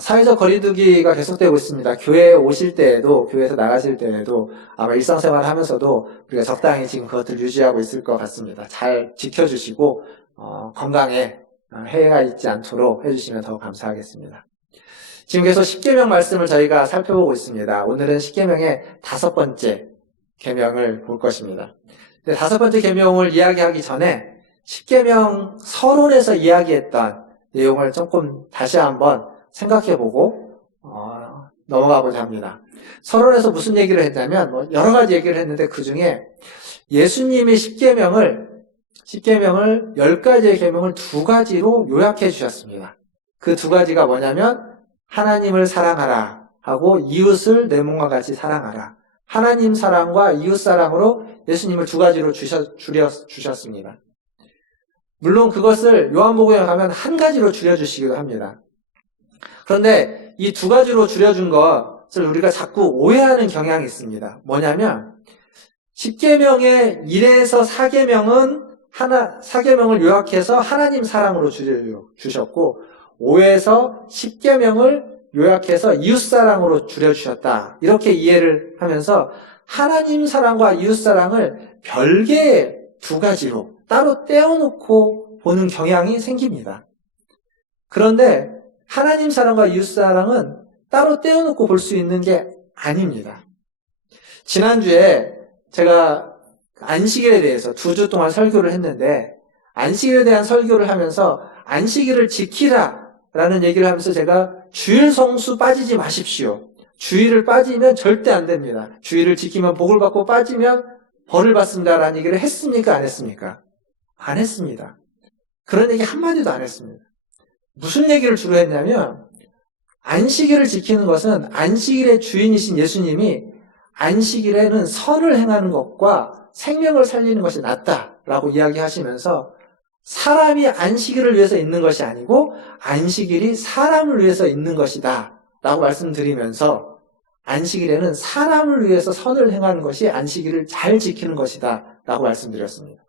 사회적 거리두기가 계속되고 있습니다. 교회에 오실 때에도, 교회에서 나가실 때에도 아마 일상생활을 하면서도 우리가 적당히 지금 그것들을 유지하고 있을 것 같습니다. 잘 지켜주시고 건강에 해가 있지 않도록 해주시면 더 감사하겠습니다. 지금 계속 십계명 말씀을 저희가 살펴보고 있습니다. 오늘은 십계명의 5번째 계명을 볼 것입니다. 근데 5번째 계명을 이야기하기 전에 십계명 서론에서 이야기했던 내용을 조금 다시 한번 생각해보고 넘어가고자 합니다. 서론에서 무슨 얘기를 했냐면 여러 가지 얘기를 했는데 그 중에 예수님이 십계명을 10가지의 계명을 2가지로 요약해 주셨습니다. 그 2가지가 뭐냐면 하나님을 사랑하라 하고 이웃을 내 몸과 같이 사랑하라. 하나님 사랑과 이웃 사랑으로 예수님을 2가지로 주셨습니다. 물론 그것을 요한복음에 가면 1가지로 줄여주시기도 합니다. 그런데 이 2가지로 줄여준 것을 우리가 자꾸 오해하는 경향이 있습니다. 뭐냐면 10계명의 1에서 4계명은 4계명을 요약해서 하나님 사랑으로 줄여주셨고 5에서 10계명을 요약해서 이웃 사랑으로 줄여주셨다. 이렇게 이해를 하면서 하나님 사랑과 이웃 사랑을 별개의 2가지로 따로 떼어놓고 보는 경향이 생깁니다. 그런데 하나님 사랑과 이웃 사랑은 따로 떼어놓고 볼 수 있는 게 아닙니다. 지난주에 제가 안식일에 대해서 2주 동안 설교를 했는데 안식일에 대한 설교를 하면서 안식일을 지키라 라는 얘기를 하면서 제가 주일 성수 빠지지 마십시오. 주일을 빠지면 절대 안 됩니다. 주일을 지키면 복을 받고 빠지면 벌을 받습니다 라는 얘기를 했습니까? 안 했습니까? 안 했습니다. 그런 얘기 한마디도 안 했습니다. 무슨 얘기를 주로 했냐면 안식일을 지키는 것은 안식일의 주인이신 예수님이 안식일에는 선을 행하는 것과 생명을 살리는 것이 낫다라고 이야기하시면서 사람이 안식일을 위해서 있는 것이 아니고 안식일이 사람을 위해서 있는 것이다 라고 말씀드리면서 안식일에는 사람을 위해서 선을 행하는 것이 안식일을 잘 지키는 것이다 라고 말씀드렸습니다.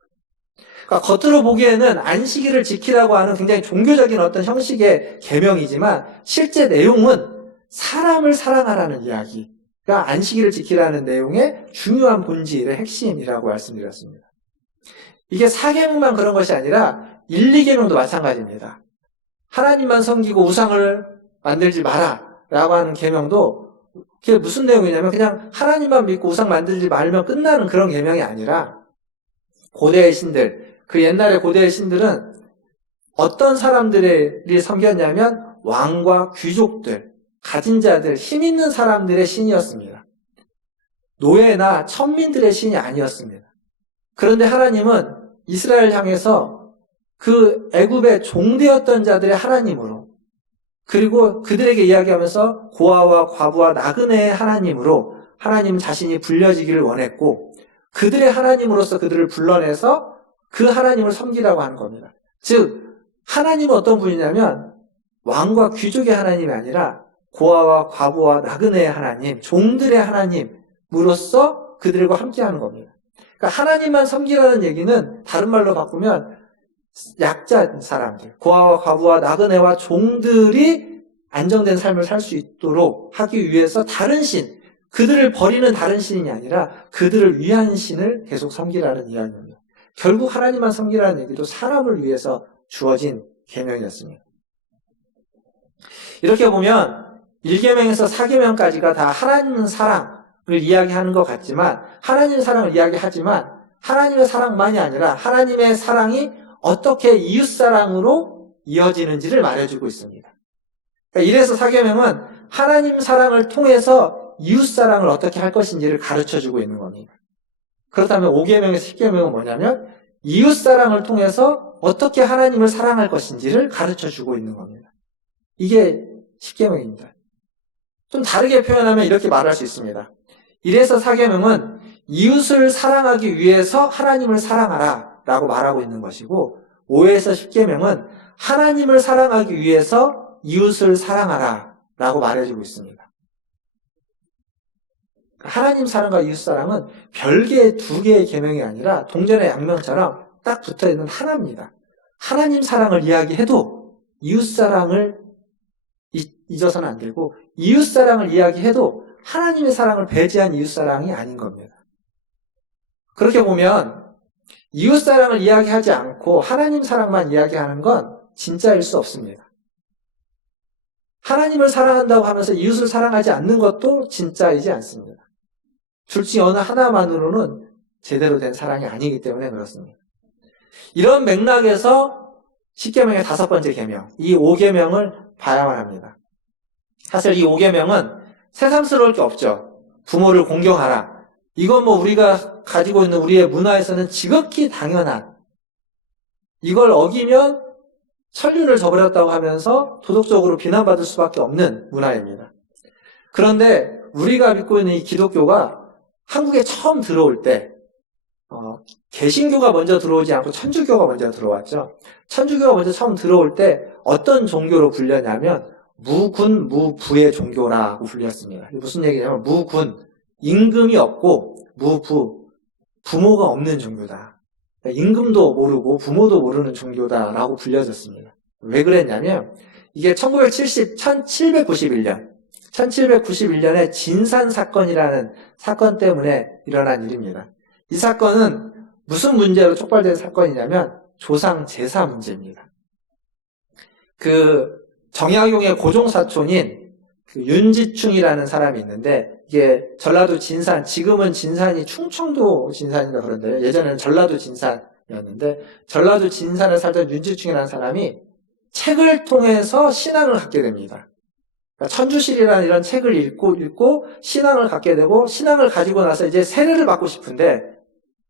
그러니까 겉으로 보기에는 안식일을 지키라고 하는 굉장히 종교적인 어떤 형식의 계명이지만 실제 내용은 사람을 사랑하라는 이야기가 안식일을 지키라는 내용의 중요한 본질의 핵심이라고 말씀드렸습니다. 이게 4계명만 그런 것이 아니라 1, 2계명도 마찬가지입니다. 하나님만 섬기고 우상을 만들지 마라 라고 하는 계명도 그게 무슨 내용이냐면 그냥 하나님만 믿고 우상 만들지 말면 끝나는 그런 계명이 아니라 고대의 신들, 그 옛날의 고대의 신들은 어떤 사람들이 섬겼냐면 왕과 귀족들, 가진 자들, 힘 있는 사람들의 신이었습니다. 노예나 천민들의 신이 아니었습니다. 그런데 하나님은 이스라엘 향해서 그 애굽의 종되었던 자들의 하나님으로 그리고 그들에게 이야기하면서 고아와 과부와 나그네의 하나님으로 하나님 자신이 불려지기를 원했고 그들의 하나님으로서 그들을 불러내서 그 하나님을 섬기라고 하는 겁니다. 즉 하나님은 어떤 분이냐면 왕과 귀족의 하나님이 아니라 고아와 과부와 나그네의 하나님, 종들의 하나님으로서 그들과 함께하는 겁니다. 그러니까 하나님만 섬기라는 얘기는 다른 말로 바꾸면 약자인 사람들, 고아와 과부와 나그네와 종들이 안정된 삶을 살 수 있도록 하기 위해서 다른 신, 그들을 버리는 다른 신이 아니라 그들을 위한 신을 계속 섬기라는 이야기입니다. 결국 하나님만 섬기라는 얘기도 사람을 위해서 주어진 계명이었습니다. 이렇게 보면 1계명에서 4계명까지가 다 하나님 사랑을 이야기하는 것 같지만 하나님 사랑을 이야기하지만 하나님의 사랑만이 아니라 하나님의 사랑이 어떻게 이웃 사랑으로 이어지는지를 말해주고 있습니다. 그러니까 1에서 4계명은 하나님 사랑을 통해서 이웃 사랑을 어떻게 할 것인지를 가르쳐주고 있는 겁니다. 그렇다면 5계명에서 10계명은 뭐냐면 이웃 사랑을 통해서 어떻게 하나님을 사랑할 것인지를 가르쳐주고 있는 겁니다. 이게 10계명입니다. 좀 다르게 표현하면 이렇게 말할 수 있습니다. 1에서 4계명은 이웃을 사랑하기 위해서 하나님을 사랑하라 라고 말하고 있는 것이고 5에서 10계명은 하나님을 사랑하기 위해서 이웃을 사랑하라 라고 말해주고 있습니다. 하나님 사랑과 이웃 사랑은 별개의 2개의 계명이 아니라 동전의 양면처럼 딱 붙어있는 하나입니다. 하나님 사랑을 이야기해도 이웃 사랑을 잊어서는 안 되고, 이웃사랑을 이야기해도 하나님의 사랑을 배제한 이웃사랑이 아닌 겁니다. 그렇게 보면 이웃사랑을 이야기하지 않고 하나님 사랑만 이야기하는 건 진짜일 수 없습니다. 하나님을 사랑한다고 하면서 이웃을 사랑하지 않는 것도 진짜이지 않습니다. 둘 중에 어느 하나만으로는 제대로 된 사랑이 아니기 때문에 그렇습니다. 이런 맥락에서 십계명의 5번째 계명, 이 5계명을 봐야만 합니다. 사실 이 5계명은 새삼스러울 게 없죠. 부모를 공경하라. 이건 뭐 우리가 가지고 있는 우리의 문화에서는 지극히 당연한, 이걸 어기면 천륜을 저버렸다고 하면서 도덕적으로 비난받을 수밖에 없는 문화입니다. 그런데 우리가 믿고 있는 이 기독교가 한국에 처음 들어올 때 개신교가 먼저 들어오지 않고 천주교가 먼저 들어왔죠. 천주교가 먼저 처음 들어올 때 어떤 종교로 불렸냐면 무군 무부의 종교라고 불렸습니다. 무슨 얘기냐면 무군, 임금이 없고 무부, 부모가 없는 종교다. 임금도 모르고 부모도 모르는 종교다라고 불려졌습니다. 왜 그랬냐면 이게 1791년에 진산 사건이라는 사건 때문에 일어난 일입니다. 이 사건은 무슨 문제로 촉발된 사건이냐면 조상 제사 문제입니다. 그 정약용의 고종사촌인 그 윤지충이라는 사람이 있는데, 이게 전라도 진산, 지금은 진산이 충청도 진산인가 그런데 예전에는 전라도 진산이었는데, 전라도 진산에 살던 윤지충이라는 사람이 책을 통해서 신앙을 갖게 됩니다. 그러니까 천주실이라는 이런 책을 읽고 신앙을 갖게 되고, 신앙을 가지고 나서 이제 세례를 받고 싶은데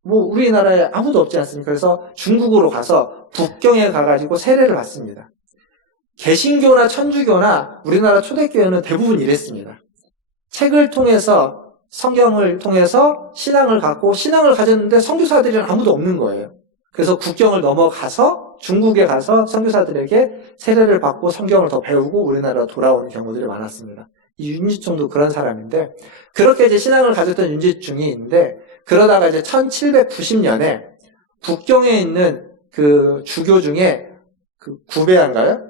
뭐 우리나라에 아무도 없지 않습니까? 그래서 중국으로 가서 북경에 가가지고 세례를 받습니다. 개신교나 천주교나 우리나라 초대교회는 대부분 이랬습니다. 책을 통해서, 성경을 통해서 신앙을 갖고, 신앙을 가졌는데 선교사들은 아무도 없는 거예요. 그래서 국경을 넘어가서 중국에 가서 선교사들에게 세례를 받고 성경을 더 배우고 우리나라로 돌아오는 경우들이 많았습니다. 이 윤지충도 그런 사람인데, 그렇게 이제 신앙을 가졌던 윤지충이 있는데, 그러다가 이제 1790년에 북경에 있는 그 주교 중에 그 구배야인가요?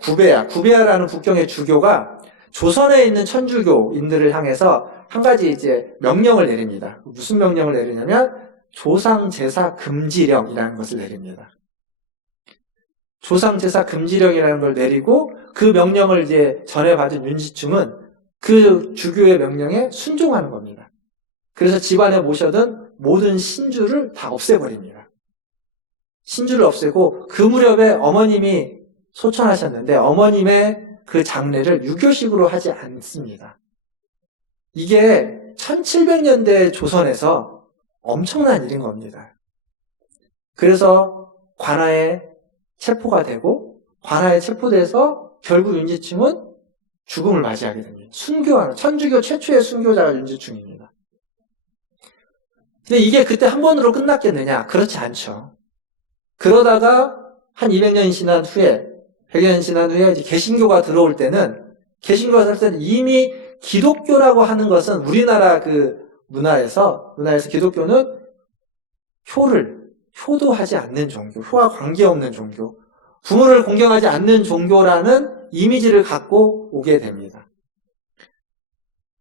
구배야라는 북경의 주교가 조선에 있는 천주교인들을 향해서 한 가지 이제 명령을 내립니다. 무슨 명령을 내리냐면 조상 제사 금지령이라는 것을 내립니다. 조상 제사 금지령이라는 걸 내리고, 그 명령을 이제 전해받은 윤지충은 그 주교의 명령에 순종하는 겁니다. 그래서 집안에 모셔둔 모든 신주를 다 없애버립니다. 신주를 없애고, 그 무렵에 어머님이 소천하셨는데 어머님의 그 장례를 유교식으로 하지 않습니다. 이게 1700년대 조선에서 엄청난 일인 겁니다. 그래서 관아에 체포가 되고, 관아에 체포돼서 결국 윤지충은 죽음을 맞이하게 됩니다. 순교하는, 천주교 최초의 순교자가 윤지충입니다. 근데 이게 그때 한 번으로 끝났겠느냐? 그렇지 않죠. 그러다가 한 200년이 지난 후에, 100년이 지난 후에 이제 개신교가 들어올 때는, 개신교가 들어올 때는 이미 기독교라고 하는 것은 우리나라 그 문화에서 기독교는 효도하지 않는 종교, 효와 관계없는 종교, 부모를 공경하지 않는 종교라는 이미지를 갖고 오게 됩니다.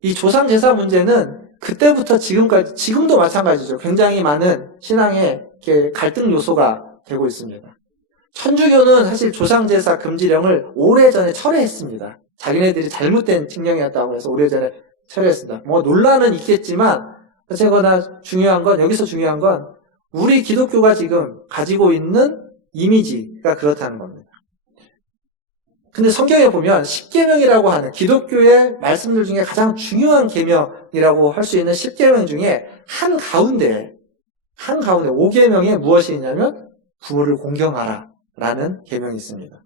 이 조상제사 문제는 그때부터 지금까지, 지금도 마찬가지죠. 굉장히 많은 신앙의 갈등 요소가 되고 있습니다. 천주교는 사실 조상제사 금지령을 오래전에 철회했습니다. 자기네들이 잘못된 측령이었다고 해서 오래전에 철회했습니다. 뭐 논란은 있겠지만 어쨌거나 여기서 중요한 건 우리 기독교가 지금 가지고 있는 이미지가 그렇다는 겁니다. 근데 성경에 보면 십계명이라고 하는 기독교의 말씀들 중에 가장 중요한 계명이라고 할 수 있는 십계명 중에 한가운데 5계명에 무엇이 있냐면 부모를 공경하라 라는 계명이 있습니다.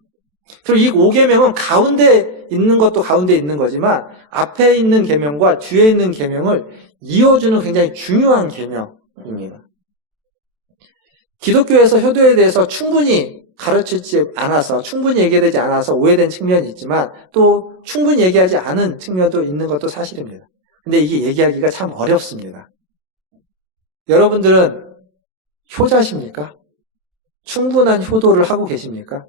그리고 이 5계명은 가운데 있는 것도 가운데 있는 거지만 앞에 있는 계명과 뒤에 있는 계명을 이어주는 굉장히 중요한 계명입니다. 기독교에서 효도에 대해서 충분히 가르치지 않아서, 충분히 얘기되지 않아서 오해된 측면이 있지만 또 충분히 얘기하지 않은 측면도 있는 것도 사실입니다. 근데 이게 얘기하기가 참 어렵습니다. 여러분들은 효자십니까? 충분한 효도를 하고 계십니까?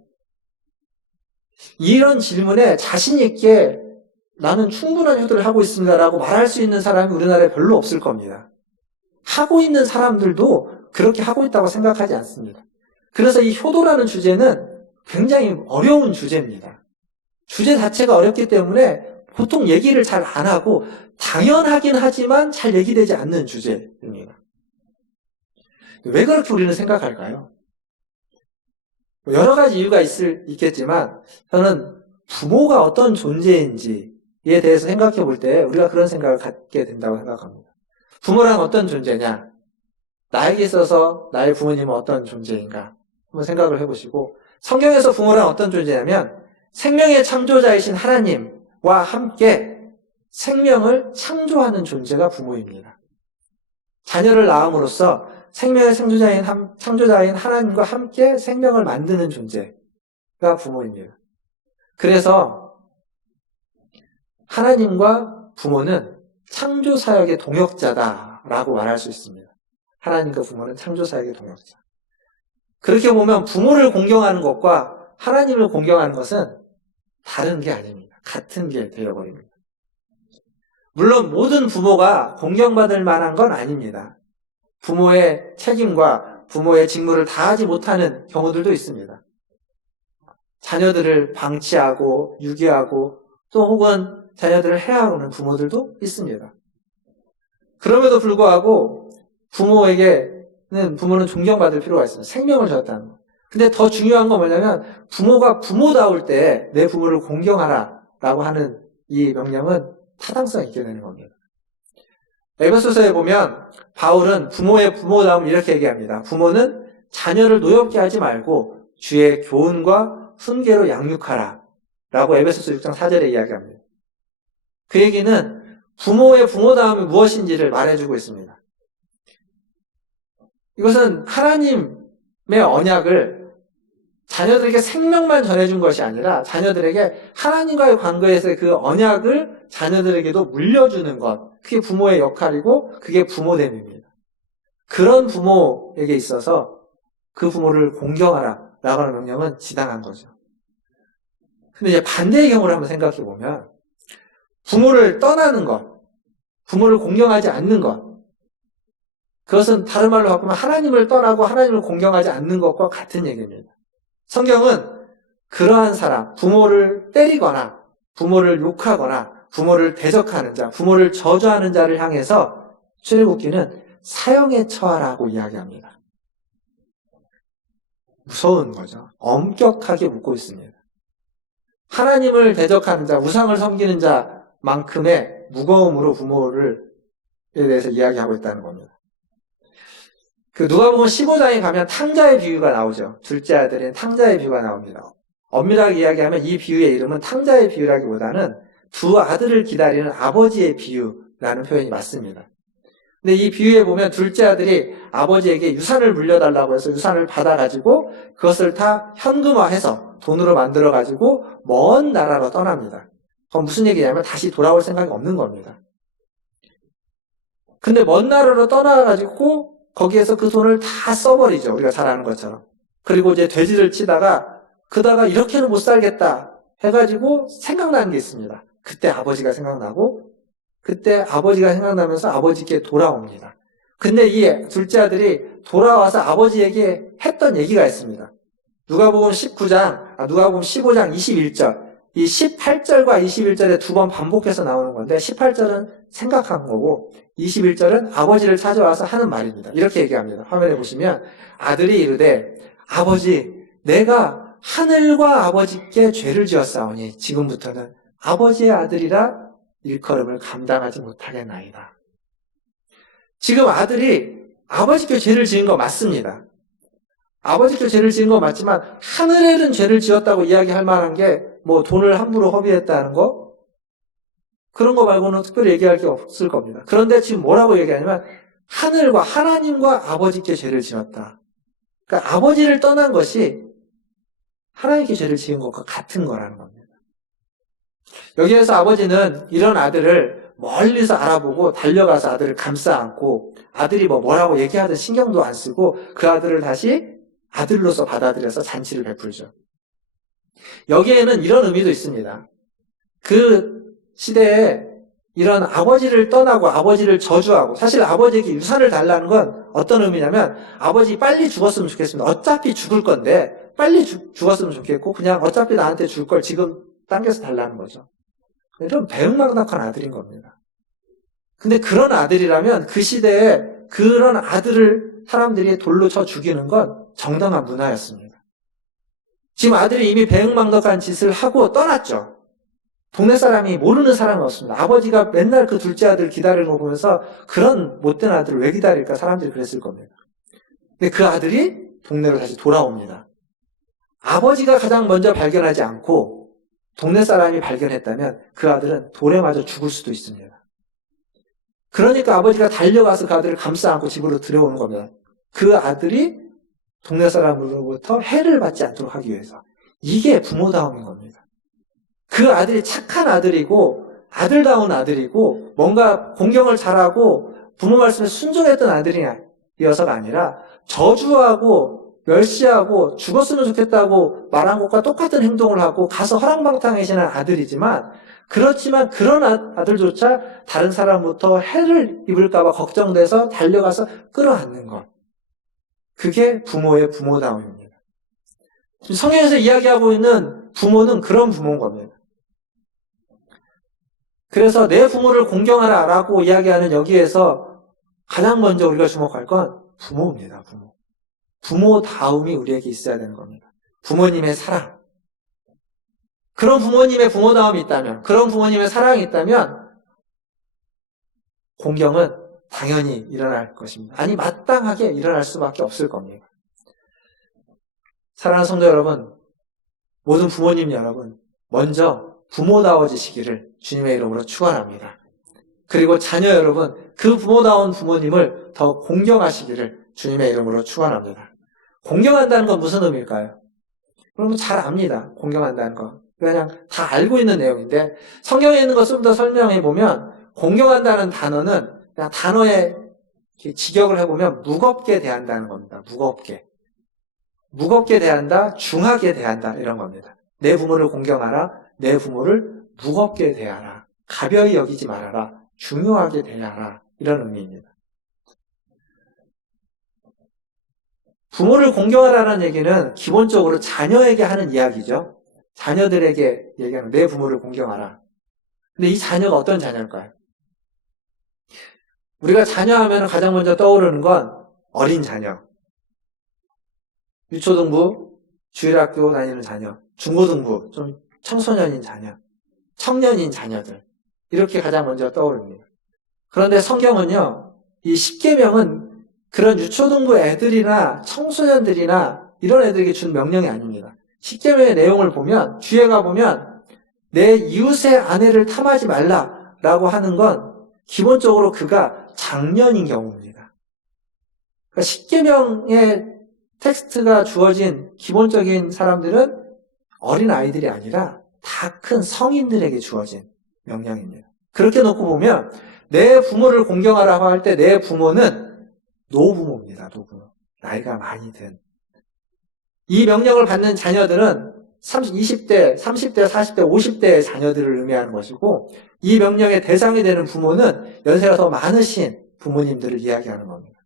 이런 질문에 자신 있게 나는 충분한 효도를 하고 있습니다라고 말할 수 있는 사람이 우리나라에 별로 없을 겁니다. 하고 있는 사람들도 그렇게 하고 있다고 생각하지 않습니다. 그래서 이 효도라는 주제는 굉장히 어려운 주제입니다. 주제 자체가 어렵기 때문에 보통 얘기를 잘 안 하고 당연하긴 하지만 잘 얘기되지 않는 주제입니다. 왜 그렇게 우리는 생각할까요? 여러 가지 이유가 있겠지만 저는 부모가 어떤 존재인지에 대해서 생각해 볼 때 우리가 그런 생각을 갖게 된다고 생각합니다. 부모란 어떤 존재냐? 나에게 있어서 나의 부모님은 어떤 존재인가? 한번 생각을 해보시고, 성경에서 부모란 어떤 존재냐면 생명의 창조자이신 하나님과 함께 생명을 창조하는 존재가 부모입니다. 자녀를 낳음으로써 생명의 창조자인 하나님과 함께 생명을 만드는 존재가 부모입니다. 그래서 하나님과 부모는 창조사역의 동역자다라고 말할 수 있습니다. 하나님과 부모는 창조사역의 동역자. 그렇게 보면 부모를 공경하는 것과 하나님을 공경하는 것은 다른 게 아닙니다. 같은 게 되어버립니다. 물론 모든 부모가 공경받을 만한 건 아닙니다. 부모의 책임과 부모의 직무를 다하지 못하는 경우들도 있습니다. 자녀들을 방치하고 유기하고 또 혹은 자녀들을 해하는 부모들도 있습니다. 그럼에도 불구하고 부모는 존경받을 필요가 있습니다. 생명을 주었다는 것. 근데 더 중요한 건 뭐냐면 부모가 부모다울 때 내 부모를 공경하라라고 하는 이 명령은 타당성 있게 되는 겁니다. 에베소서에 보면 바울은 부모의 부모다움 이렇게 얘기합니다. 부모는 자녀를 노엽게 하지 말고 주의 교훈과 훈계로 양육하라 라고 에베소서 6장 4절에 이야기합니다. 그 얘기는 부모의 부모다움이 무엇인지를 말해주고 있습니다. 이것은 하나님의 언약을 자녀들에게 생명만 전해준 것이 아니라 자녀들에게 하나님과의 관계에서의 그 언약을 자녀들에게도 물려주는 것, 그게 부모의 역할이고 그게 부모됨입니다. 그런 부모에게 있어서 그 부모를 공경하라 라고 하는 명령은 지당한 거죠. 근데 이제 반대의 경우를 한번 생각해 보면 부모를 떠나는 것, 부모를 공경하지 않는 것, 그것은 다른 말로 바꾸면 하나님을 떠나고 하나님을 공경하지 않는 것과 같은 얘기입니다. 성경은 그러한 사람, 부모를 때리거나 부모를 욕하거나 부모를 대적하는 자, 부모를 저주하는 자를 향해서 출애굽기는 사형에 처하라고 이야기합니다. 무서운 거죠. 엄격하게 묻고 있습니다. 하나님을 대적하는 자, 우상을 섬기는 자만큼의 무거움으로 부모에 대해서 이야기하고 있다는 겁니다. 그 누가복음 15장에 가면 탕자의 비유가 나오죠. 둘째 아들인 탕자의 비유가 나옵니다. 엄밀하게 이야기하면 이 비유의 이름은 탕자의 비유라기보다는 두 아들을 기다리는 아버지의 비유라는 표현이 맞습니다. 근데 이 비유에 보면 둘째 아들이 아버지에게 유산을 물려달라고 해서 유산을 받아가지고 그것을 다 현금화해서 돈으로 만들어가지고 먼 나라로 떠납니다. 그건 무슨 얘기냐면 다시 돌아올 생각이 없는 겁니다. 근데 먼 나라로 떠나가지고 거기에서 그 돈을 다 써버리죠. 우리가 잘 아는 것처럼. 그리고 이제 돼지를 치다가 그다가 이렇게는 못 살겠다 해가지고 생각나는 게 있습니다. 그때 아버지가 생각나고 그때 아버지가 생각나면서 아버지께 돌아옵니다. 근데 이 둘째 아들이 돌아와서 아버지에게 했던 얘기가 있습니다. 누가복음 15장 21절. 이 18절과 21절에 두 번 반복해서 나오는 건데 18절은 생각한 거고 21절은 아버지를 찾아와서 하는 말입니다. 이렇게 얘기합니다. 화면에 보시면 아들이 이르되 아버지 내가 하늘과 아버지께 죄를 지었사오니 지금부터는 아버지의 아들이라 일컬음을 감당하지 못하겠나이다. 지금 아들이 아버지께 죄를 지은 거 맞습니다. 아버지께 죄를 지은 거 맞지만 하늘에는 죄를 지었다고 이야기할 만한 게 뭐 돈을 함부로 허비했다는 거? 그런 거 말고는 특별히 얘기할 게 없을 겁니다. 그런데 지금 뭐라고 얘기하냐면 하늘과 하나님과 아버지께 죄를 지었다. 그러니까 아버지를 떠난 것이 하나님께 죄를 지은 것과 같은 거라는 겁니다. 여기에서 아버지는 이런 아들을 멀리서 알아보고 달려가서 아들을 감싸 안고 아들이 뭐라고 얘기하든 신경도 안 쓰고 그 아들을 다시 아들로서 받아들여서 잔치를 베풀죠. 여기에는 이런 의미도 있습니다. 그 시대에 이런 아버지를 떠나고 아버지를 저주하고, 사실 아버지에게 유산을 달라는 건 어떤 의미냐면, 아버지 빨리 죽었으면 좋겠습니다. 어차피 죽을 건데 빨리 죽었으면 좋겠고, 그냥 어차피 나한테 줄 걸 지금 당겨서 달라는 거죠. 이런 배은망덕한 아들인 겁니다. 근데 그런 아들이라면 그 시대에 그런 아들을 사람들이 돌로 쳐 죽이는 건 정당한 문화였습니다. 지금 아들이 이미 배은망덕한 짓을 하고 떠났죠. 동네 사람이 모르는 사람은 없습니다. 아버지가 맨날 그 둘째 아들 기다리는 거 보면서 그런 못된 아들을 왜 기다릴까 사람들이 그랬을 겁니다. 근데 그 아들이 동네로 다시 돌아옵니다. 아버지가 가장 먼저 발견하지 않고 동네 사람이 발견했다면 그 아들은 돌에 맞아 죽을 수도 있습니다. 그러니까 아버지가 달려가서 그 아들을 감싸 안고 집으로 들여오는 겁니다. 그 아들이 동네 사람으로부터 해를 받지 않도록 하기 위해서. 이게 부모다움인 겁니다. 그 아들이 착한 아들이고 아들다운 아들이고 뭔가 공경을 잘하고 부모 말씀에 순종했던 아들이어서가 아니라 저주하고 멸시하고 죽었으면 좋겠다고 말한 것과 똑같은 행동을 하고 가서 허랑방탕해지는 아들이지만, 그렇지만 그런 아들조차 다른 사람부터 해를 입을까 봐 걱정돼서 달려가서 끌어안는 것. 그게 부모의 부모다움입니다. 지금 성경에서 이야기하고 있는 부모는 그런 부모인 겁니다. 그래서 내 부모를 공경하라 라고 이야기하는 여기에서 가장 먼저 우리가 주목할 건 부모입니다. 부모. 부모다움이 우리에게 있어야 되는 겁니다. 부모님의 사랑. 그런 부모님의 부모다움이 있다면, 그런 부모님의 사랑이 있다면 공경은 당연히 일어날 것입니다. 아니, 마땅하게 일어날 수밖에 없을 겁니다. 사랑하는 성도 여러분, 모든 부모님 여러분, 먼저 부모다워지시기를 주님의 이름으로 축원합니다. 그리고 자녀 여러분, 그 부모다운 부모님을 더 공경하시기를 주님의 이름으로 축원합니다. 공경한다는 건 무슨 의미일까요? 여러분 잘 압니다. 공경한다는 거. 그냥 다 알고 있는 내용인데, 성경에 있는 것을 좀 더 설명해 보면 공경한다는 단어는 그냥 단어의 직역을 해보면 무겁게 대한다는 겁니다. 무겁게 대한다, 중하게 대한다, 이런 겁니다. 내 부모를 공경하라, 내 부모를 무겁게 대하라, 가벼이 여기지 말아라, 중요하게 대하라, 이런 의미입니다. 부모를 공경하라는 얘기는 기본적으로 자녀에게 하는 이야기죠. 자녀들에게 얘기하는, 내 부모를 공경하라. 근데 이 자녀가 어떤 자녀일까요? 우리가 자녀 하면 가장 먼저 떠오르는 건 어린 자녀. 유초등부, 주일학교 다니는 자녀, 중고등부, 좀 청소년인 자녀, 청년인 자녀들. 이렇게 가장 먼저 떠오릅니다. 그런데 성경은요, 이 십계명은 그런 유초등부 애들이나 청소년들이나 이런 애들에게 준 명령이 아닙니다. 십계명의 내용을 보면, 뒤에 가보면 내 이웃의 아내를 탐하지 말라라고 하는 건 기본적으로 그가 장년인 경우입니다. 그러니까 십계명의 텍스트가 주어진 기본적인 사람들은 어린 아이들이 아니라 다 큰 성인들에게 주어진 명령입니다. 그렇게 놓고 보면 내 부모를 공경하라고 할 때 내 부모는 노부모입니다. 노부모. 나이가 많이 든. 이 명령을 받는 자녀들은 20대, 30대, 40대, 50대의 자녀들을 의미하는 것이고, 이 명령의 대상이 되는 부모는 연세가 더 많으신 부모님들을 이야기하는 겁니다.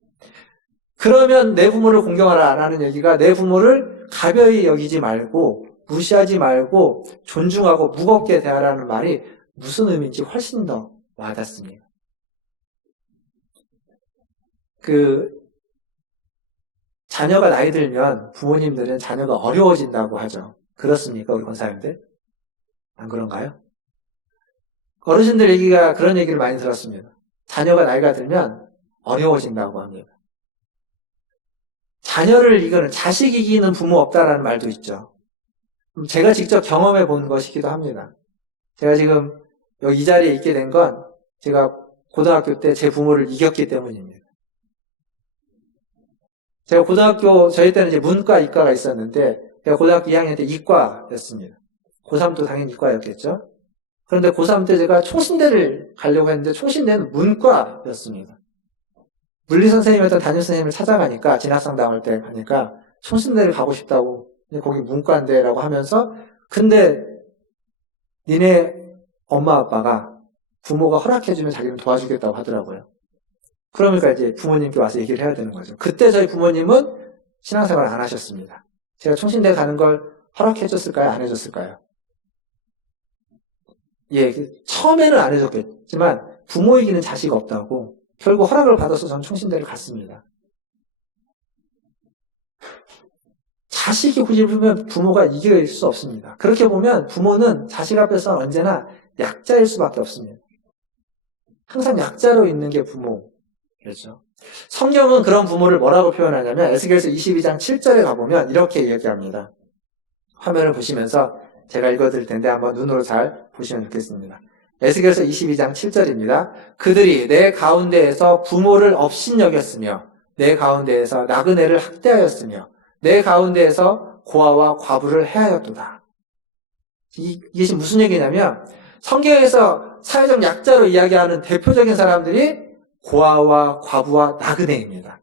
그러면 내 부모를 공경하라라는 얘기가 내 부모를 가벼이 여기지 말고 무시하지 말고 존중하고 무겁게 대하라는 말이 무슨 의미인지 훨씬 더 와닿습니다. 자녀가 나이 들면 부모님들은 자녀가 어려워진다고 하죠. 그렇습니까, 우리 권사님들? 안 그런가요? 어르신들 얘기가 그런 얘기를 많이 들었습니다. 자녀가 나이가 들면 어려워진다고 합니다. 자녀를 이기는, 자식 이기는 부모 없다라는 말도 있죠. 제가 직접 경험해 본 것이기도 합니다. 제가 지금 여기 이 자리에 있게 된 건 제가 고등학교 때 제 부모를 이겼기 때문입니다. 제가 고등학교, 저희 때는 이제 문과, 이과가 있었는데, 제가 고등학교 2학년 때 이과였습니다. 고3도 당연히 이과였겠죠? 그런데 고3 때 제가 총신대를 가려고 했는데, 총신대는 문과였습니다. 물리 선생님이었던 담임 선생님을 찾아가니까, 진학상 당할 때 가니까, 총신대를 가고 싶다고, 거기 문과인데라고 하면서, 근데 니네 엄마 아빠가 부모가 허락해주면 자기는 도와주겠다고 하더라고요. 그러니까 이제 부모님께 와서 얘기를 해야 되는 거죠. 그때 저희 부모님은 신앙생활을 안 하셨습니다. 제가 총신대 가는 걸 허락해줬을까요? 안 해줬을까요? 예, 처음에는 안 해줬겠지만 부모이기는 자식 없다고 결국 허락을 받아서 전 총신대를 갔습니다. 자식이 고집으면 부모가 이길 수 없습니다. 그렇게 보면 부모는 자식 앞에서는 언제나 약자일 수밖에 없습니다. 항상 약자로 있는 게 부모겠죠. 성경은 그런 부모를 뭐라고 표현하냐면 에스겔서 22장 7절에 가보면 이렇게 얘기합니다. 화면을 보시면서 제가 읽어드릴 텐데 한번 눈으로 잘 보시면 좋겠습니다. 에스겔서 22장 7절입니다. 그들이 내 가운데에서 부모를 업신여겼으며 내 가운데에서 나그네를 학대하였으며 내 가운데에서 고아와 과부를 해하였도다. 이게 지금 무슨 얘기냐면 성경에서 사회적 약자로 이야기하는 대표적인 사람들이 고아와 과부와 나그네입니다.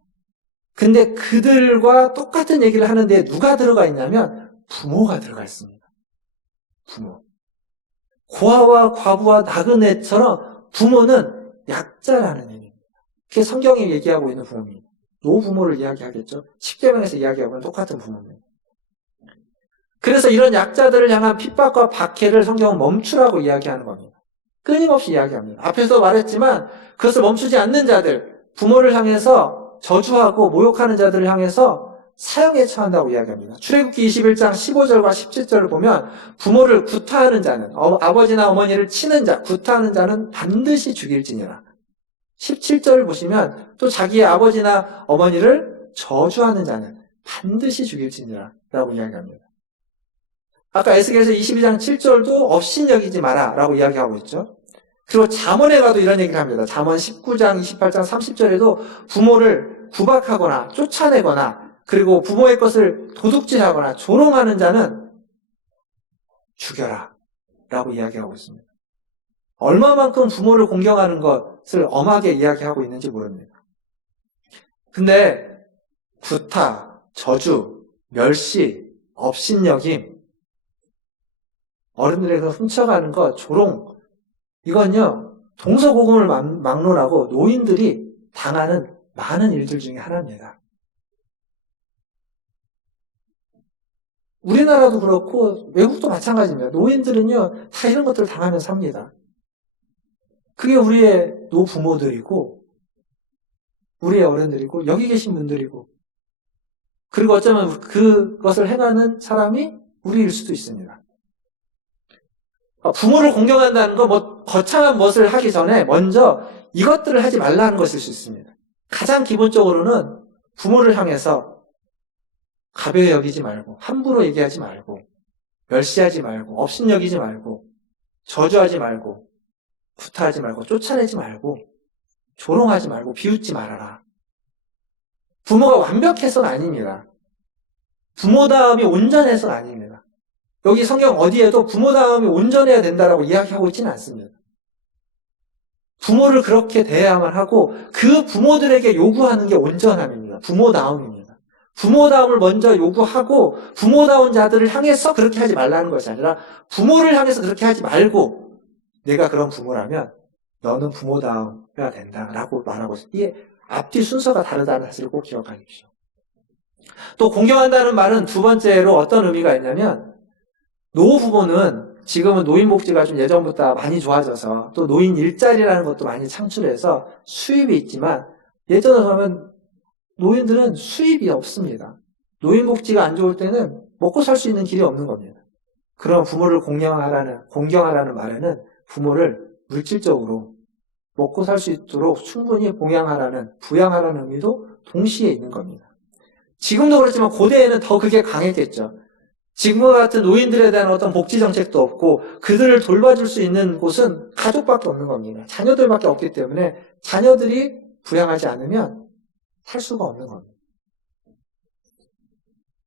근데 그들과 똑같은 얘기를 하는데 누가 들어가 있냐면 부모가 들어가 있습니다. 부모. 고아와 과부와 나그네처럼 부모는 약자라는 얘기입니다. 그게 성경이 얘기하고 있는 부모입니다. 노부모를 이야기하겠죠. 십계명에서 이야기하고는 똑같은 부모입니다. 그래서 이런 약자들을 향한 핍박과 박해를 성경은 멈추라고 이야기하는 겁니다. 끊임없이 이야기합니다. 앞에서 말했지만 그것을 멈추지 않는 자들, 부모를 향해서 저주하고 모욕하는 자들을 향해서 사형에 처한다고 이야기합니다. 출애굽기 21장 15절과 17절을 보면 부모를 구타하는 자는 아버지나 어머니를 치는 자, 구타하는 자는 반드시 죽일지니라. 17절을 보시면 또 자기의 아버지나 어머니를 저주하는 자는 반드시 죽일지니라 라고 이야기합니다. 아까 에스겔서 22장 7절도 업신여기지 마라 라고 이야기하고 있죠. 그리고 잠언에 가도 이런 얘기를 합니다. 잠언 19장 28장 30절에도 부모를 구박하거나 쫓아내거나 그리고 부모의 것을 도둑질하거나 조롱하는 자는 죽여라 라고 이야기하고 있습니다. 얼마만큼 부모를 공경하는 것을 엄하게 이야기하고 있는지 모릅니다. 근데 구타, 저주, 멸시, 업신여김, 어른들에게 훔쳐가는 것, 조롱, 이건요 동서고금을 막론하고 노인들이 당하는 많은 일들 중에 하나입니다. 우리나라도 그렇고 외국도 마찬가지입니다. 노인들은요 다 이런 것들을 당하면서 삽니다. 그게 우리의 노부모들이고 우리의 어른들이고 여기 계신 분들이고 그리고 어쩌면 그것을 행하는 사람이 우리일 수도 있습니다. 부모를 공경한다는 거 거창한 것을 하기 전에 먼저 이것들을 하지 말라는 것일 수 있습니다. 가장 기본적으로는 부모를 향해서 가벼이 여기지 말고 함부로 얘기하지 말고 멸시하지 말고 업신여기지 말고 저주하지 말고 구타하지 말고 쫓아내지 말고 조롱하지 말고 비웃지 말아라. 부모가 완벽해서는 아닙니다. 부모다움이 온전해서는 아닙니다. 여기 성경 어디에도 부모다움이 온전해야 된다라고 이야기하고 있지는 않습니다. 부모를 그렇게 대해야만 하고 그 부모들에게 요구하는 게 온전함입니다. 부모다움입니다. 부모다움을 먼저 요구하고 부모다운 자들을 향해서 그렇게 하지 말라는 것이 아니라 부모를 향해서 그렇게 하지 말고 내가 그런 부모라면 너는 부모다움해야 된다라고 말하고 있습니다. 이게 앞뒤 순서가 다르다는 사실을 꼭 기억하십시오. 또 공경한다는 말은 두 번째로 어떤 의미가 있냐면 노부모는 지금은 노인복지가 좀 예전보다 많이 좋아져서 또 노인 일자리라는 것도 많이 창출해서 수입이 있지만 예전에 보면 노인들은 수입이 없습니다. 노인복지가 안 좋을 때는 먹고 살 수 있는 길이 없는 겁니다. 그런 부모를 공경하라는 말에는 부모를 물질적으로 먹고 살 수 있도록 충분히 봉양하라는, 부양하라는 의미도 동시에 있는 겁니다. 지금도 그렇지만 고대에는 더 그게 강했겠죠. 지금과 같은 노인들에 대한 어떤 복지 정책도 없고 그들을 돌봐줄 수 있는 곳은 가족밖에 없는 겁니다. 자녀들밖에 없기 때문에 자녀들이 부양하지 않으면 살 수가 없는 겁니다.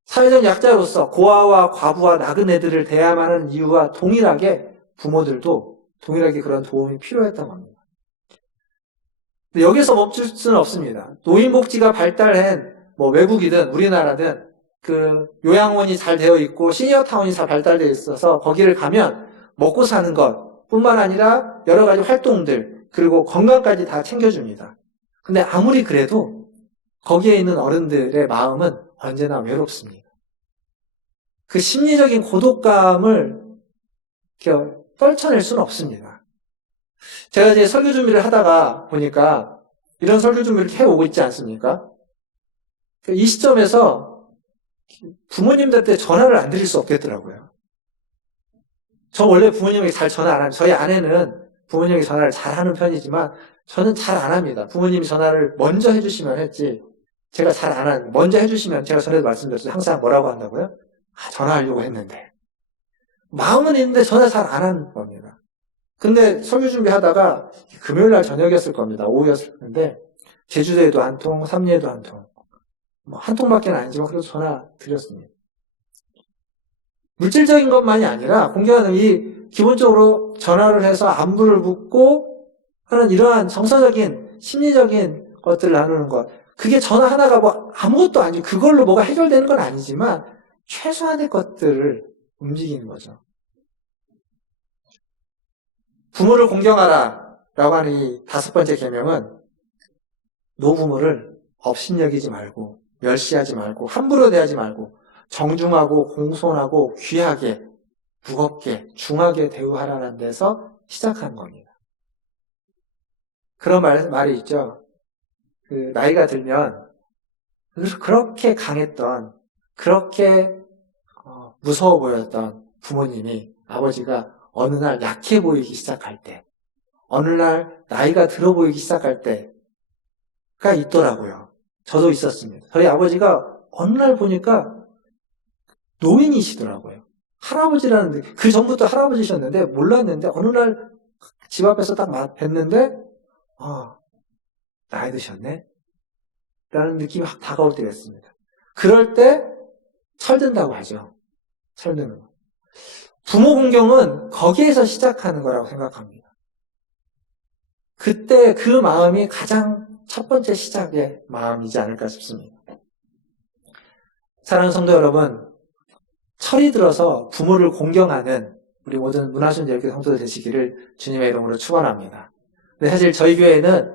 사회적 약자로서 고아와 과부와 나그네들을 대해야만 하는 이유와 동일하게 부모들도 동일하게 그런 도움이 필요했던 겁니다. 근데 여기서 멈출 수는 없습니다. 노인복지가 발달한 외국이든 우리나라든 그 요양원이 잘 되어 있고 시니어타운이 잘 발달되어 있어서 거기를 가면 먹고 사는 것 뿐만 아니라 여러 가지 활동들 그리고 건강까지 다 챙겨줍니다. 근데 아무리 그래도 거기에 있는 어른들의 마음은 언제나 외롭습니다. 그 심리적인 고독감을 떨쳐낼 수는 없습니다. 제가 이제 설교 준비를 하다가 보니까 이런 설교 준비를 해오고 있지 않습니까? 이 시점에서 부모님들한테 전화를 안 드릴 수 없겠더라고요. 저 원래 부모님에게 잘 전화 안 합니다. 저희 아내는 부모님에게 전화를 잘 하는 편이지만 저는 잘 안 합니다. 부모님이 전화를 먼저 해주시면 했지 제가 잘 안 하는 먼저 해주시면 제가 전에도 말씀드렸어요. 항상 뭐라고 한다고요? 전화하려고 했는데 마음은 있는데 전화 잘 안 하는 겁니다. 근데 설교 준비하다가 금요일날 저녁이었을 겁니다. 오후였을 텐데 제주도에도 한 통, 삼리에도 한 통. 한 통밖에 아니지만 그래도 전화 드렸습니다. 물질적인 것만이 아니라 공경하는 이 기본적으로 전화를 해서 안부를 묻고 하는 이러한 정서적인 심리적인 것들을 나누는 것. 그게 전화 하나가 뭐 아무것도 아니고 그걸로 뭐가 해결되는 건 아니지만 최소한의 것들을 움직이는 거죠. 부모를 공경하라 라고 하는 이 5번째 계명은 노부모를 업신여기지 말고 멸시하지 말고 함부로 대하지 말고 정중하고 공손하고 귀하게 무겁게 중하게 대우하라는 데서 시작하는 겁니다. 그런 말이 있죠. 그 나이가 들면 그렇게 강했던 그렇게 무서워 보였던 부모님이 아버지가 어느 날 약해 보이기 시작할 때 어느 날 나이가 들어 보이기 시작할 때가 있더라고요. 저도 있었습니다. 저희 아버지가 어느 날 보니까 노인이시더라고요. 할아버지라는데 그 전부터 할아버지셨는데 몰랐는데 어느 날 집 앞에서 딱 뵀는데 나이 드셨네? 라는 느낌이 확 다가올 때가 있습니다. 그럴 때 철든다고 하죠. 철드는 거. 부모 공경은 거기에서 시작하는 거라고 생각합니다. 그때 그 마음이 가장 첫 번째 시작의 마음이지 않을까 싶습니다. 사랑하는 성도 여러분, 철이 들어서 부모를 공경하는 우리 모든 문화순 예교 성도들 되시기를 주님의 이름으로 축원합니다. 근데 사실 저희 교회에는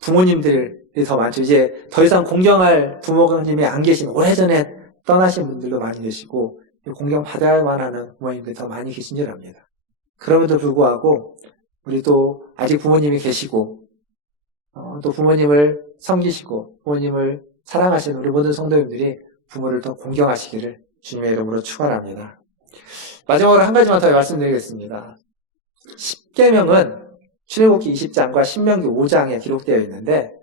부모님들이 더 많죠. 이제 더 이상 공경할 부모님이 안 계신 오래전에 떠나신 분들도 많이 계시고 공경 받아야만 하는 부모님들이 더 많이 계신 줄 압니다. 그럼에도 불구하고 우리 또 아직 부모님이 계시고 또 부모님을 섬기시고 부모님을 사랑하시는 우리 모든 성도님들이 부모를 더 공경하시기를 주님의 이름으로 축원합니다. 마지막으로 한 가지만 더 말씀드리겠습니다. 10계명은 출애굽기 20장과 신명기 5장에 기록되어 있는데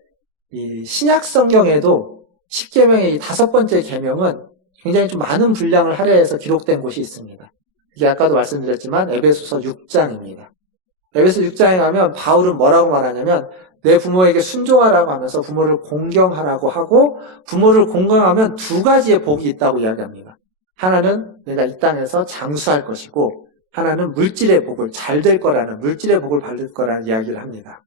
이 신약 성경에도 10계명의 이 5번째 계명은 굉장히 좀 많은 분량을 할애해서 기록된 곳이 있습니다. 이게 아까도 말씀드렸지만 에베소서 6장입니다. 에베소 6장에 가면 바울은 뭐라고 말하냐면 내 부모에게 순종하라고 하면서 부모를 공경하라고 하고 부모를 공경하면 2가지의 복이 있다고 이야기합니다. 하나는 내가 이 땅에서 장수할 것이고 하나는 물질의 복을 잘 될 거라는 물질의 복을 받을 거라는 이야기를 합니다.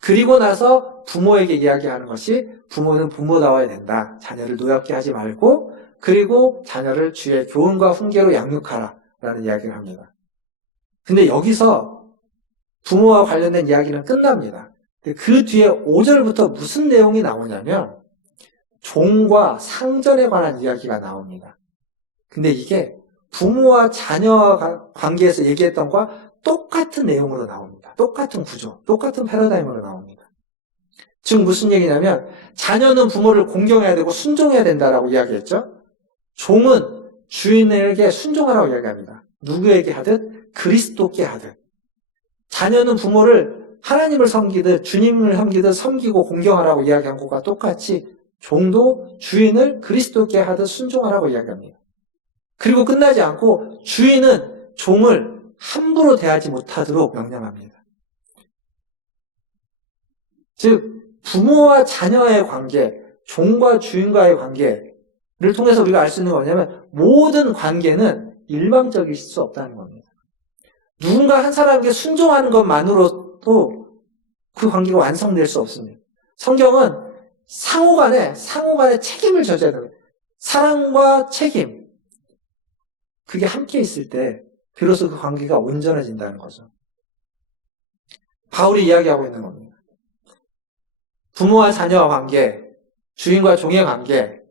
그리고 나서 부모에게 이야기하는 것이 부모는 부모다워야 된다. 자녀를 노엽게 하지 말고 그리고 자녀를 주의 교훈과 훈계로 양육하라 라는 이야기를 합니다. 근데 여기서 부모와 관련된 이야기는 끝납니다. 그 뒤에 5절부터 무슨 내용이 나오냐면 종과 상전에 관한 이야기가 나옵니다. 근데 이게 부모와 자녀 관계에서 얘기했던 것과 똑같은 내용으로 나옵니다. 똑같은 구조, 똑같은 패러다임으로 나옵니다. 즉 무슨 얘기냐면 자녀는 부모를 공경해야 되고 순종해야 된다라고 이야기했죠. 종은 주인에게 순종하라고 이야기합니다. 누구에게 하듯 그리스도께 하듯. 자녀는 부모를 하나님을 섬기듯 주님을 섬기듯 섬기고 공경하라고 이야기한 것과 똑같이 종도 주인을 그리스도께 하듯 순종하라고 이야기합니다. 그리고 끝나지 않고 주인은 종을 함부로 대하지 못하도록 명령합니다. 즉 부모와 자녀의 관계, 종과 주인과의 관계를 통해서 우리가 알 수 있는 건 뭐냐면 모든 관계는 일방적일 수 없다는 겁니다. 누군가 한 사람에게 순종하는 것만으로도 그 관계가 완성될 수 없습니다. 성경은 상호간에 책임을 져줘야 됩니다. 사랑과 책임, 그게 함께 있을 때 비로소 그 관계가 온전해진다는 거죠. 바울이 이야기하고 있는 겁니다. 부모와 자녀와 관계, 주인과 종의 관계,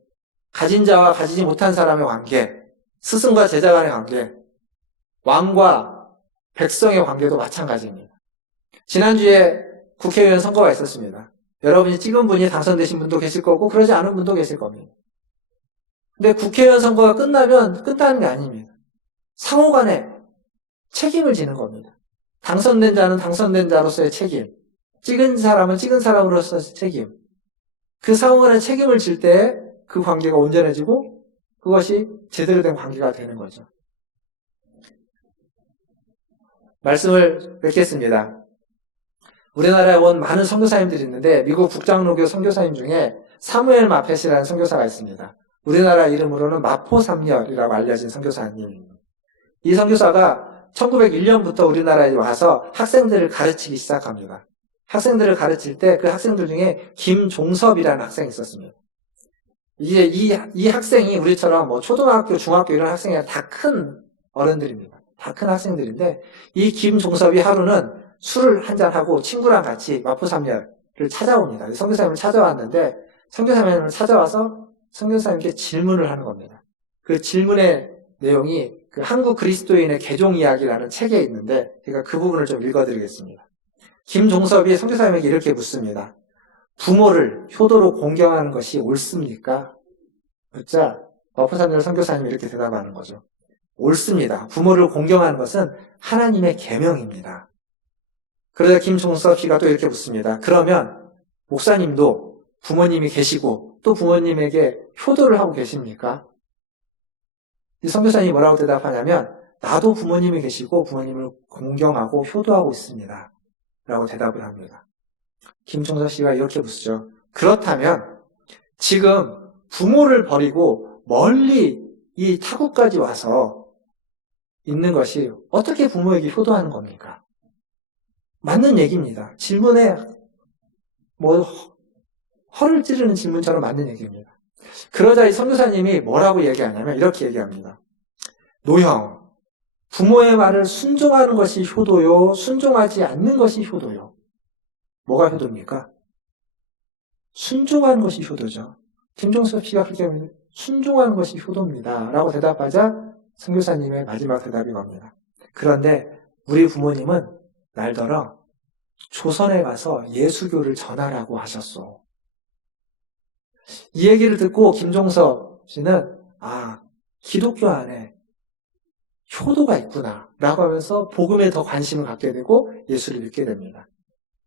가진 자와 가지지 못한 사람의 관계, 스승과 제자 간의 관계, 왕과 백성의 관계도 마찬가지입니다. 지난주에 국회의원 선거가 있었습니다. 여러분이 찍은 분이 당선되신 분도 계실 거고 그러지 않은 분도 계실 겁니다. 근데 국회의원 선거가 끝나면 끝나는 게 아닙니다. 상호간에 책임을 지는 겁니다. 당선된 자는 당선된 자로서의 책임, 찍은 사람은 찍은 사람으로서의 책임. 그 상호간에 책임을 질 때 그 관계가 온전해지고 그것이 제대로 된 관계가 되는 거죠. 말씀을 맺겠습니다. 우리나라에 온 많은 선교사님들이 있는데 미국 국장로교 선교사님 중에 사무엘 마펫이라는 선교사가 있습니다. 우리나라 이름으로는 마포삼열이라고 알려진 선교사님입니다. 이 선교사가 1901년부터 우리나라에 와서 학생들을 가르치기 시작합니다. 학생들을 가르칠 때 그 학생들 중에 김종섭이라는 학생이 있었습니다. 이제 이 학생이 우리처럼 뭐 초등학교, 중학교 이런 학생이 아니라 다 큰 어른들입니다. 다 큰 학생들인데 이 김종섭이 하루는 술을 한잔하고 친구랑 같이 마포삼열을 찾아옵니다. 선교사님을 찾아왔는데 선교사님을 찾아와서 선교사님께 질문을 하는 겁니다. 그 질문의 내용이 그 한국 그리스도인의 개종 이야기라는 책에 있는데 제가 그 부분을 좀 읽어드리겠습니다. 김종섭이 선교사님에게 이렇게 묻습니다. 부모를 효도로 공경하는 것이 옳습니까? 묻자 마포삼열 선교사님이 이렇게 대답하는 거죠. 옳습니다. 부모를 공경하는 것은 하나님의 계명입니다. 그러자 김종섭 씨가 또 이렇게 묻습니다. 그러면 목사님도 부모님이 계시고 또 부모님에게 효도를 하고 계십니까? 이 선교사님이 뭐라고 대답하냐면 나도 부모님이 계시고 부모님을 공경하고 효도하고 있습니다. 라고 대답을 합니다. 김종섭 씨가 이렇게 묻죠. 그렇다면 지금 부모를 버리고 멀리 이 타국까지 와서 있는 것이 어떻게 부모에게 효도하는 겁니까? 맞는 얘기입니다. 질문에 허를 찌르는 질문처럼 맞는 얘기입니다. 그러자 이 선교사님이 뭐라고 얘기하냐면 이렇게 얘기합니다. 노형, 부모의 말을 순종하는 것이 효도요, 순종하지 않는 것이 효도요. 뭐가 효도입니까? 순종하는 것이 효도죠. 김종섭 씨가 그렇게 하면 순종하는 것이 효도입니다. 라고 대답하자 선교사님의 마지막 대답이 겁니다. 그런데 우리 부모님은 날더러 조선에 가서 예수교를 전하라고 하셨소. 이 얘기를 듣고 김종섭 씨는 기독교 안에 효도가 있구나 라고 하면서 복음에 더 관심을 갖게 되고 예수를 믿게 됩니다.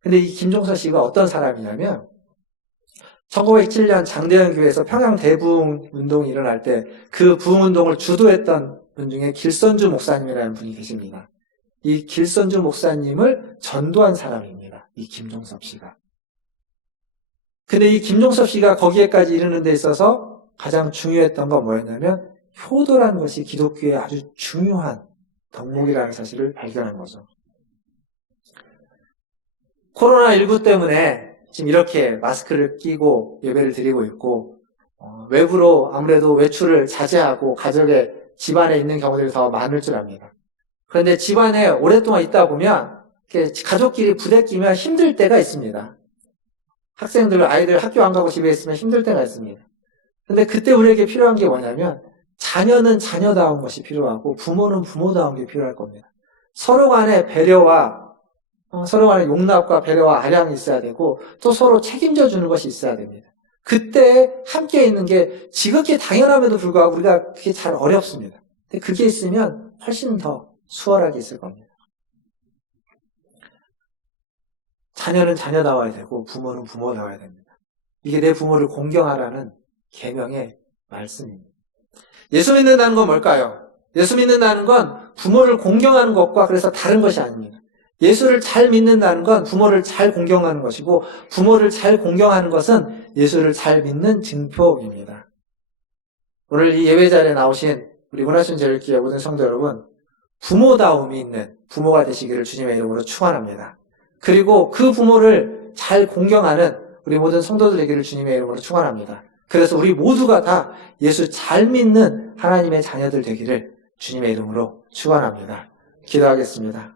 근데 이 김종섭 씨가 어떤 사람이냐면 1907년 장대현 교회에서 평양 대부흥 운동이 일어날 때 그 부흥 운동을 주도했던 분 중에 길선주 목사님이라는 분이 계십니다. 이 길선주 목사님을 전도한 사람입니다. 이 김종섭 씨가. 근데 이 김종섭 씨가 거기에까지 이르는 데 있어서 가장 중요했던 건 뭐였냐면 효도라는 것이 기독교의 아주 중요한 덕목이라는 사실을 발견한 거죠. 코로나19 때문에 지금 이렇게 마스크를 끼고 예배를 드리고 있고 외부로 아무래도 외출을 자제하고 가족의 집안에 있는 경우들이 더 많을 줄 압니다. 그런데 집안에 오랫동안 있다 보면 가족끼리 부대끼면 힘들 때가 있습니다. 아이들 학교 안 가고 집에 있으면 힘들 때가 있습니다. 그런데 그때 우리에게 필요한 게 뭐냐면 자녀는 자녀다운 것이 필요하고 부모는 부모다운 게 필요할 겁니다. 서로 간의 배려와 서로 간의 용납과 배려와 아량이 있어야 되고 또 서로 책임져 주는 것이 있어야 됩니다. 그때 함께 있는 게 지극히 당연함에도 불구하고 우리가 그게 잘 어렵습니다. 근데 그게 있으면 훨씬 더 수월하게 있을 겁니다. 자녀는 자녀다워야 되고 부모는 부모다워야 됩니다. 이게 내 부모를 공경하라는 계명의 말씀입니다. 예수 믿는다는 건 뭘까요? 예수 믿는다는 건 부모를 공경하는 것과 그래서 다른 것이 아닙니다. 예수를 잘 믿는다는 건 부모를 잘 공경하는 것이고 부모를 잘 공경하는 것은 예수를 잘 믿는 증표입니다. 오늘 이 예배 자리에 나오신 우리 문화순제일교회 모든 성도 여러분, 부모다움이 있는 부모가 되시기를 주님의 이름으로 축원합니다. 그리고 그 부모를 잘 공경하는 우리 모든 성도들 되기를 주님의 이름으로 축원합니다. 그래서 우리 모두가 다 예수 잘 믿는 하나님의 자녀들 되기를 주님의 이름으로 축원합니다. 기도하겠습니다.